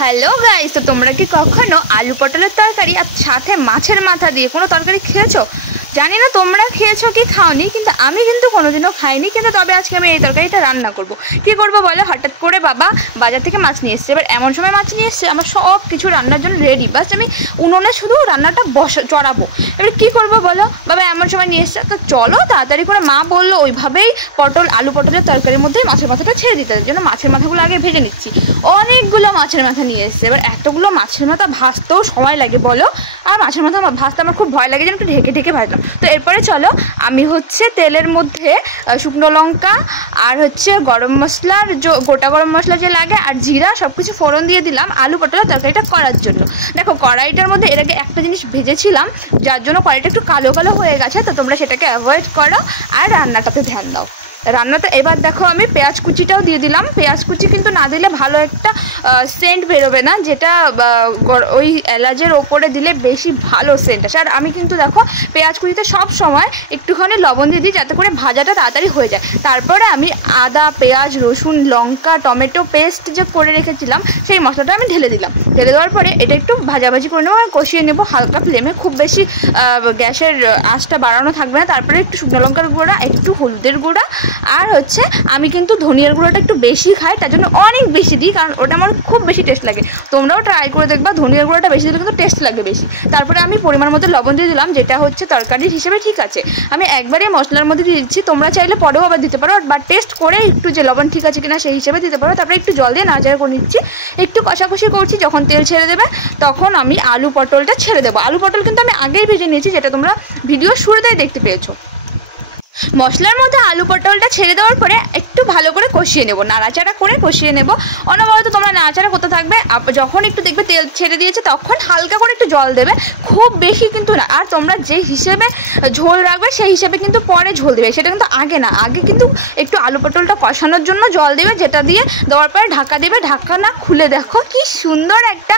Hello guys, তো তোমরা কি কখনো আলু পটলের তরকারি আর সাথে মাছের মাথা দিয়ে কোনো তরকারি খেয়েছো? জানি না তোমরা খেয়েছো কি খাওনি, কিন্তু আমি কিন্তু কোনোদিনও খাইনি। কিন্তু তবে আজকে আমি এই তরকারিটা রান্না করব। কী করবো বলো? হঠাৎ করে বাবা বাজার থেকে মাছ নিয়ে এসছে। এবার এমন সময় মাছ নিয়ে এসছে আমার সব কিছু রান্নার জন্য রেডি, বাস আমি উনুনে শুধু রান্নাটা চড়াবো। এবার কী করবো বলো? বাবা এমন সময় নিয়ে এসছে, তো চলো তাড়াতাড়ি করে। মা বললো ওইভাবেই আলু পটলের তরকারির মধ্যেই মাছের মাথাটা ছেড়ে দিতে, তার জন্য মাছের মাথাগুলো আগে ভেজে নিচ্ছি। অনেকগুলো মাছের মাথা নিয়ে এসছে। এবার এতগুলো মাছের মাথা ভাজতেও সময় লাগে বলো, আর মাছের মাথা ভাজতে আমার খুব ভয় লাগে, যেন একটু ঢেকে ঢেকে ভাজলাম। তো এরপরে চলো আমি তেলের মধ্যে শুকনো লঙ্কা আর গরম মশলার গোটা গরম মশলা যে লাগে আর জিরা সব কিছু ফোড়ন দিয়ে দিলাম আলু পটলের তরকারিটা করার জন্য। দেখো কড়াইটার মধ্যে এর আগে একটা জিনিস ভেজেছিলাম, যার জন্য কড়াইটা একটু কালো কালো হয়ে গেছে। তো তোমরা সেটাকে অ্যাভয়েড করো আর রান্নাটাতে ধ্যান দাও। রান্নাটা এবার দেখো আমি পেঁয়াজ কুচিটাও দিয়ে দিলাম। পেঁয়াজ কুচি কিন্তু না দিলে ভালো একটা সেন্ট বেরোবে না, যেটা ওই এলাচের ওপরে দিলে বেশি ভালো সেন্ট আসে। আর আমি কিন্তু দেখো পেঁয়াজ কুচিতে সব সময় একটুখানি লবণ দিয়ে দিই, যাতে করে ভাজাটা তাড়াতাড়ি হয়ে যায়। তারপরে আমি আদা, পেঁয়াজ, রসুন, লঙ্কা, টমেটো পেস্ট যে করে রেখেছিলাম সেই মশলাটা আমি ঢেলে দিলাম। ঢেলে দেওয়ার পরে এটা একটু ভাজাভাজি করে নেবো আর কষিয়ে নেবো হালকা ফ্লেমে। খুব বেশি গ্যাসের আঁচটা বাড়ানো থাকবে না। তারপরে একটু শুকনো লঙ্কার গুঁড়া, একটু হলুদের গুঁড়া, আর আমি কিন্তু ধনিয়ার গুঁড়োটা একটু বেশি খাই, তার জন্য অনেক বেশি দিই, কারণ ওটা আমার খুব বেশি টেস্ট লাগে। তোমরাও ট্রাই করে দেখবা, ধনিয়ার গুঁড়োটা বেশি দিলে কিন্তু টেস্ট লাগে বেশি। তারপরে আমি পরিমাণ মতো লবণ দিয়ে দিলাম, যেটা তরকারির হিসেবে ঠিক আছে। আমি একবারে মশলার মধ্যে দিয়ে দিচ্ছি, তোমরা চাইলে পরেও আবার দিতে পারো, বা টেস্ট করে একটু যে লবণ ঠিক আছে কিনা সেই হিসেবে দিতে পারো। তারপরে একটু জল দিয়ে নাড়াচাড়া করে নিচ্ছি, একটু কষাকষি করছি। যখন তেল ছেড়ে দেবে তখন আমি আলু পটলটা ছেড়ে দেবো। আলু পটল কিন্তু আমি আগেই ভেজে নিয়েছি, যেটা তোমরা ভিডিও শুরুতেই দেখতে পেয়েছো। মশলার মধ্যে আলু পটলটা ছেড়ে দেওয়ার পরে একটু ভালো করে কষিয়ে নেব, নাড়াচাড়া করে কষিয়ে নেব। অনবরত তোমরা নাড়াচাড়া করতে থাকবে। যখন একটু দেখবে তেল ছেড়ে দিয়েছে তখন হালকা করে একটু জল দেবে, খুব বেশি কিন্তু না। আর তোমরা যে হিসেবে ঝোল রাখবে সেই হিসেবে কিন্তু পরে ঝোল দেবে, সেটা কিন্তু আগে না। আগে কিন্তু একটু আলু পটলটা কষানোর জন্য জল দেবে, যেটা দিয়ে দেওয়ার পরে ঢাকা দেবে। ঢাকা না খুলে দেখো কি সুন্দর একটা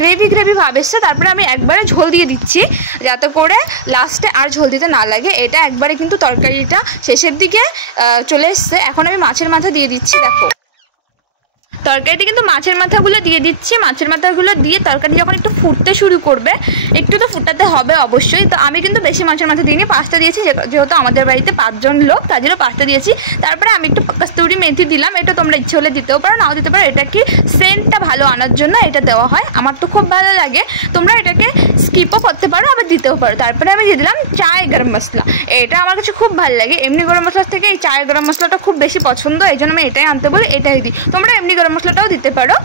গ্রেভি গ্রেভি ভাব এসছে। তারপরে আমি একবারে ঝোল দিয়ে দিচ্ছি, যাতে করে লাস্টে আর ঝোল দিতে না লাগে। এটা একবারে কিন্তু তরকারিটা শেষের দিকে চলে এসছে। এখন আমি মাছের মাথা দিয়ে দিচ্ছি। দেখো তরকারিতে কিন্তু মাছের মাথাগুলো দিয়ে দিচ্ছি। মাছের মাথাগুলো দিয়ে তরকারি যখন একটু ফুটতে শুরু করবে, একটু তো ফুটাতে হবে অবশ্যই। তো আমি কিন্তু বেশি মাছের মাথা দিইনি, 5টা দিয়েছি, যেহেতু আমাদের বাড়িতে 5 জন লোক, তার জন্য 5টা দিয়েছি। তারপরে আমি একটু কস্তুরি মেথি দিলাম, এটা তোমরা ইচ্ছে হলে দিতেও পারো, নাও দিতে পারো। এটা কি সেন্টটা ভালো আনার জন্য এটা দেওয়া হয়, আমার তো খুব ভালো লাগে। তোমরা এটাকে স্কিপও করতে পারো, আবার দিতেও পারো। তারপরে আমি দিয়ে দিলাম চায় গরম মশলা। এটা আমার কাছে খুব ভালো লাগে, এমনি গরম মশলার থেকে এই চায় গরম মশলাটা খুব বেশি পছন্দ, এই জন্য আমি এটাই আনতে বলি, এটাই দিই। তোমরা এমনি গরম মশলাটাও দিতে পারো।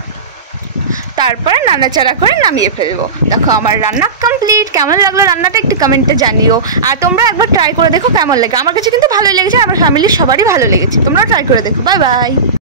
তারপরে নাড়াচাড়া করে নামিয়ে ফেলবো। দেখো আমার রান্না কমপ্লিট। কেমন লাগলো রান্নাটা একটু কমেন্টে জানিও, আর তোমরা একবার ট্রাই করে দেখো কেমন লাগে। আমার কাছে কিন্তু ভালোই লেগেছে, আমার ফ্যামিলির সবারই ভালো লেগেছে। তোমরা ট্রাই করে দেখো। Bye bye.